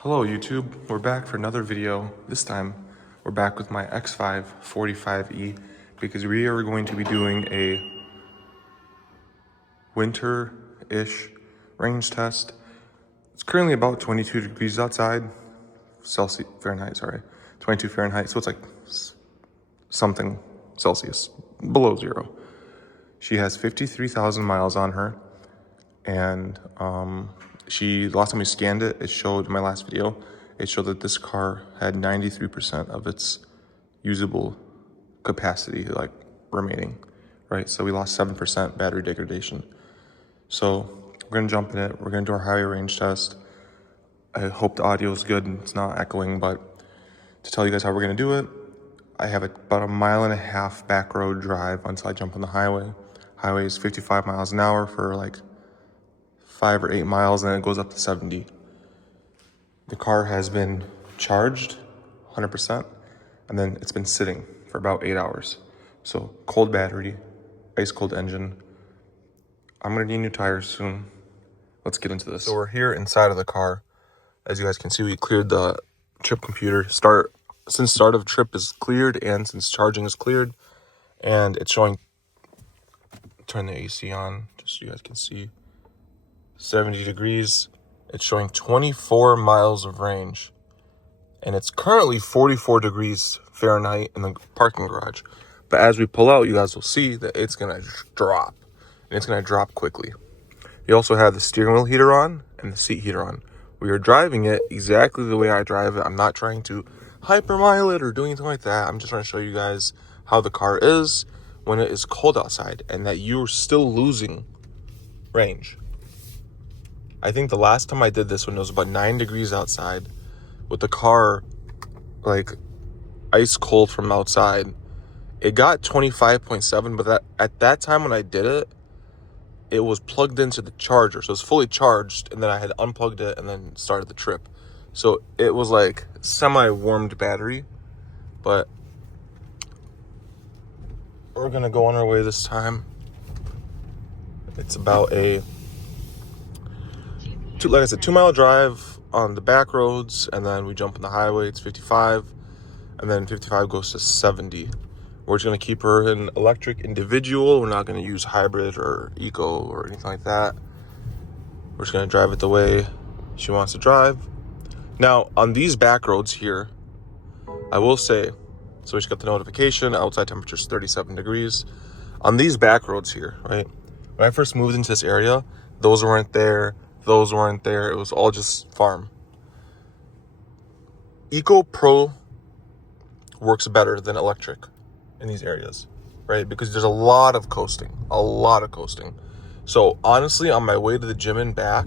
Hello YouTube, we're back for another video. This time we're back with my X5 45E because we are going to be doing a winter-ish range test. It's currently about 22 degrees outside, Fahrenheit, 22 Fahrenheit, so it's like something Celsius, below zero. She has 53,000 miles on her, and last time we scanned it, it showed, in my last video, it showed that this car had 93% of its usable capacity, like, remaining, right? So we lost 7% battery degradation. So we're gonna jump in it, we're gonna do our highway range test. I hope the audio is good and it's not echoing, but to tell you guys how we're gonna do it, I have about a 1.5 mile back road drive until I jump on the highway. Highway is 55 miles an hour for like 5 or 8 miles, and then it goes up to 70. The car has been charged 100%, and then it's been sitting for about 8 hours. So cold battery, ice cold engine. I'm gonna need new tires soon. Let's get into this. So we're here inside of the car. As you guys can see, we cleared the trip computer. Since start of trip is cleared, and since charging is cleared, and it's showing, turn the AC on just so you guys can see, 70 degrees. It's showing 24 miles of range, and it's currently 44 degrees Fahrenheit in the parking garage. But as we pull out, you guys will see that it's gonna drop, and it's gonna drop quickly. You also have the steering wheel heater on and the seat heater on. We are driving it exactly the way I drive it. I'm not trying to hypermile it or do anything like that. I'm just trying to show you guys how the car is when it is cold outside, and that you're still losing range. I think the last time I did this, when it was about 9 degrees outside, with the car like ice cold from outside, it got 25.7, but at that time when I did it, it was plugged into the charger, so it was fully charged, and then I had unplugged it and then started the trip. So it was like semi-warmed battery, but we're gonna go on our way this time. It's about like I said, 2 mile drive on the back roads, and then we jump on the highway. It's 55, and then 55 goes to 70. We're just gonna keep her an electric individual. We're not gonna use hybrid or eco or anything like that. We're just gonna drive it the way she wants to drive. Now, on these back roads here, I will say, so we just got the notification, outside temperature is 37 degrees. On these back roads here, right? When I first moved into this area, those weren't there. Those weren't there. It was all just farm. Eco Pro works better than electric in these areas, right? Because there's a lot of coasting. So honestly, on my way to the gym and back,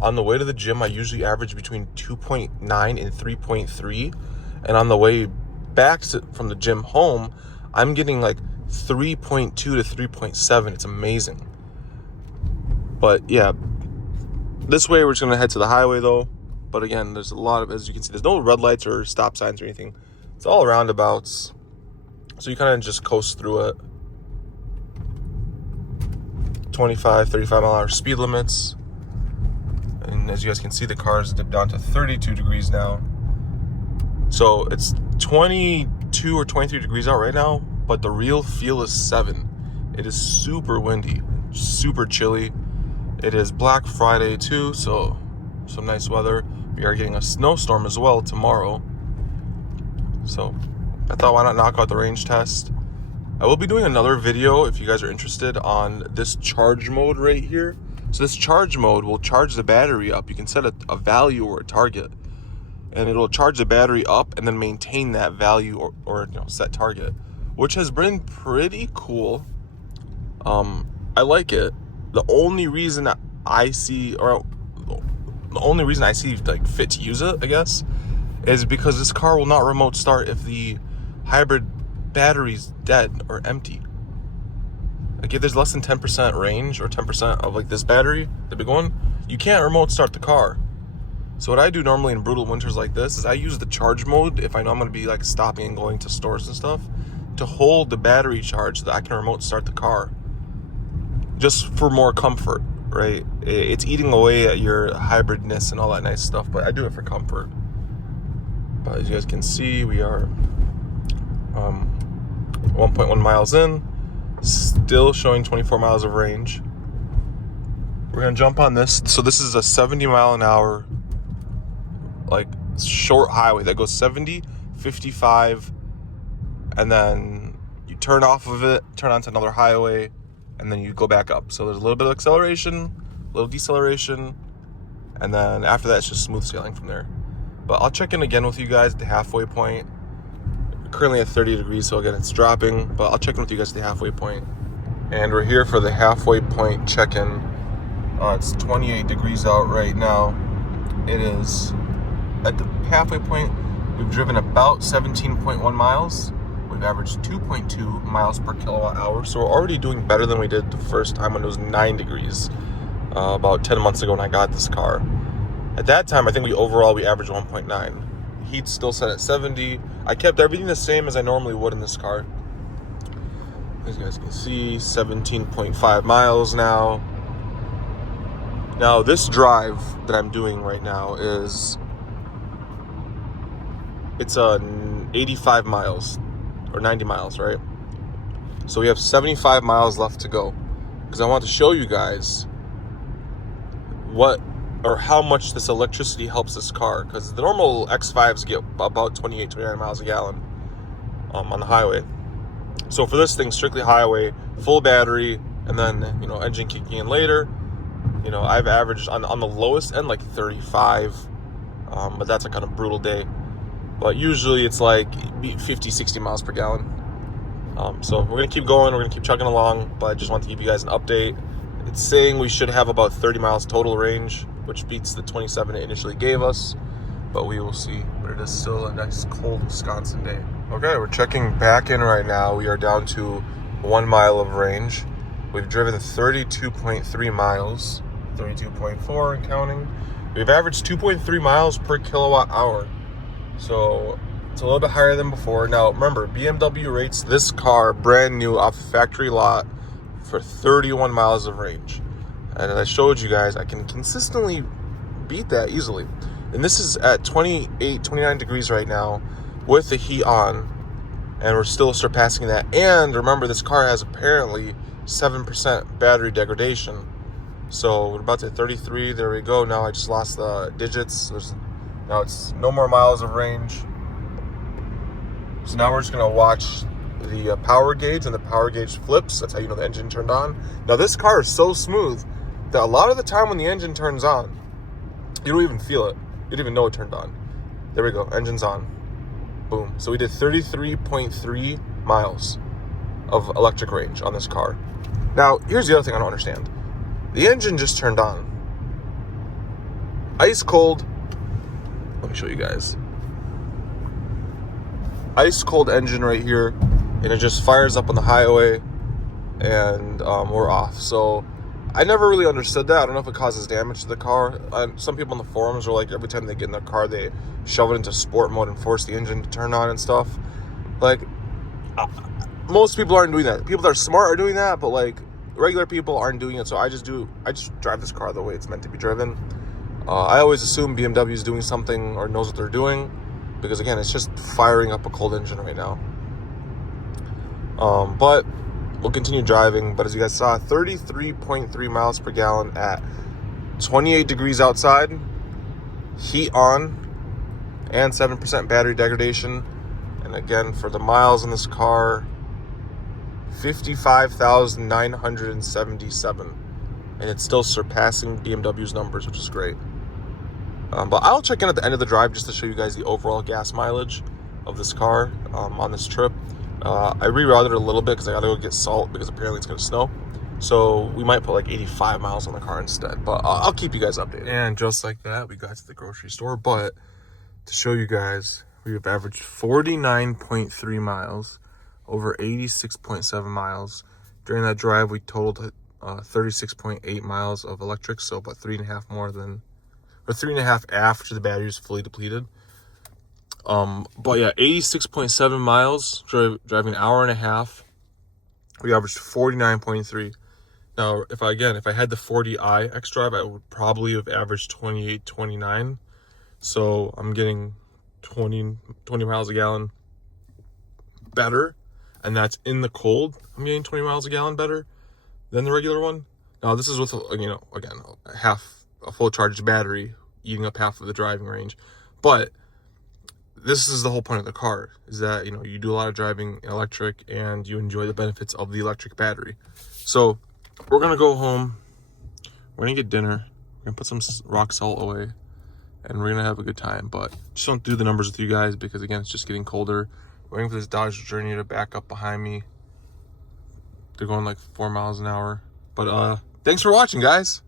on the way to the gym, I usually average between 2.9 and 3.3. And on the way back from the gym home, I'm getting like 3.2 to 3.7. It's amazing. But yeah, this way we're just gonna head to the highway though. But again, there's a lot of, as you can see, there's no red lights or stop signs or anything. It's all roundabouts. So you kind of just coast through it. 25, 35 mile an hour speed limits. And as you guys can see, the car's dipped down to 32 degrees now. So it's 22 or 23 degrees out right now, but the real feel is 7. It is super windy, super chilly. It is Black Friday too, so some nice weather. We are getting a snowstorm as well tomorrow. So I thought, why not knock out the range test? I will be doing another video, if you guys are interested, on this charge mode right here. So this charge mode will charge the battery up. You can set a value or a target, and it'll charge the battery up and then maintain that value or set target, which has been pretty cool. I like it. The only reason I see like fit to use it, I guess, is because this car will not remote start if the hybrid battery's dead or empty. Like if there's less than 10% range or 10% of like this battery, the big one, you can't remote start the car. So what I do normally in brutal winters like this is I use the charge mode if I know I'm gonna be like stopping and going to stores and stuff, to hold the battery charged so that I can remote start the car, just for more comfort, right? It's eating away at your hybridness and all that nice stuff, but I do it for comfort. But as you guys can see, we are 1.1 miles in, still showing 24 miles of range. We're gonna jump on this. So this is a 70 mile an hour, like, short highway that goes 70, 55, and then you turn off of it, turn onto another highway, and then you go back up. So there's a little bit of acceleration, a little deceleration, and then after that it's just smooth sailing from there. But I'll check in again with you guys at the halfway point. We're currently at 30 degrees, so again it's dropping, but I'll check in with you guys at the halfway point. And we're here for the halfway point check-in. It's 28 degrees out right now. It is at the halfway point. We've driven about 17.1 miles. We've averaged 2.2 miles per kilowatt hour. So we're already doing better than we did the first time when it was 9 degrees, about 10 months ago when I got this car. At that time, I think we averaged 1.9. Heat's still set at 70. I kept everything the same as I normally would in this car. As you guys can see, 17.5 miles now. Now, this drive that I'm doing right now it's 85 miles or 90 miles, right? So we have 75 miles left to go, because I want to show you guys how much this electricity helps this car, because the normal X5s get about 28, 29 miles a gallon on the highway. So for this thing, strictly highway, full battery, and then, engine kicking in later, I've averaged on the lowest end like 35, but that's a kind of brutal day. But usually it's like 50, 60 miles per gallon. So we're going to keep going. We're going to keep chugging along, but I just want to give you guys an update. It's saying we should have about 30 miles total range, which beats the 27 it initially gave us, but we will see. But it is still a nice cold Wisconsin day. Okay, we're checking back in right now. We are down to 1 mile of range. We've driven 32.3 miles, 32.4 and counting. We've averaged 2.3 miles per kilowatt hour. So it's a little bit higher than before. Now, remember, BMW rates this car brand new off the factory lot for 31 miles of range. And as I showed you guys, I can consistently beat that easily. And this is at 28, 29 degrees right now with the heat on, and we're still surpassing that. And remember, this car has apparently 7% battery degradation. So we're about to 33. There we go. Now I just lost the digits. Now it's no more miles of range. So now we're just going to watch the power gauge, and the power gauge flips. That's how you know the engine turned on. Now this car is so smooth that a lot of the time when the engine turns on, you don't even feel it. You don't even know it turned on. There we go. Engine's on. Boom. So we did 33.3 miles of electric range on this car. Now, here's the other thing I don't understand. The engine just turned on. Ice cold. Let me show you guys. Ice cold engine right here, and it just fires up on the highway, and we're off. So I never really understood that. I don't know if it causes damage to the car. Some people on the forums are like, every time they get in their car, they shove it into sport mode and force the engine to turn on and stuff. Like, most people aren't doing that. People that are smart are doing that, but like regular people aren't doing it. So I just drive this car the way it's meant to be driven. I always assume BMW is doing something or knows what they're doing, because again, it's just firing up a cold engine right now. But we'll continue driving. But as you guys saw, 33.3 miles per gallon at 28 degrees outside, heat on, and 7% battery degradation. And again, for the miles in this car, 55,977. And it's still surpassing BMW's numbers, which is great. But I'll check in at the end of the drive just to show you guys the overall gas mileage of this car on this trip. I rerouted a little bit because I gotta go get salt, because apparently it's gonna snow. So we might put like 85 miles on the car instead, but I'll keep you guys updated. And just like that, we got to the grocery store. But to show you guys, we have averaged 49.3 miles, over 86.7 miles. During that drive, we totaled 36.8 miles of electric, so about 3.5 more than, or 3.5 after the battery is fully depleted. But yeah, 86.7 miles, driving an hour and a half. We averaged 49.3. Now, if I had the 40i X Drive, I would probably have averaged 28, 29. So I'm getting 20 miles a gallon better, and that's in the cold. I'm getting 20 miles a gallon better than the regular one. Now, this is with, again, a full charged battery, eating up half of the driving range. But this is the whole point of the car, is that, you do a lot of driving electric and you enjoy the benefits of the electric battery. So we're going to go home. We're going to get dinner. We're going to put some rock salt away, and we're going to have a good time. But just don't do the numbers with you guys because, again, it's just getting colder. Waiting for this Dodge Journey to back up behind me. They're going like 4 miles an hour. But thanks for watching, guys.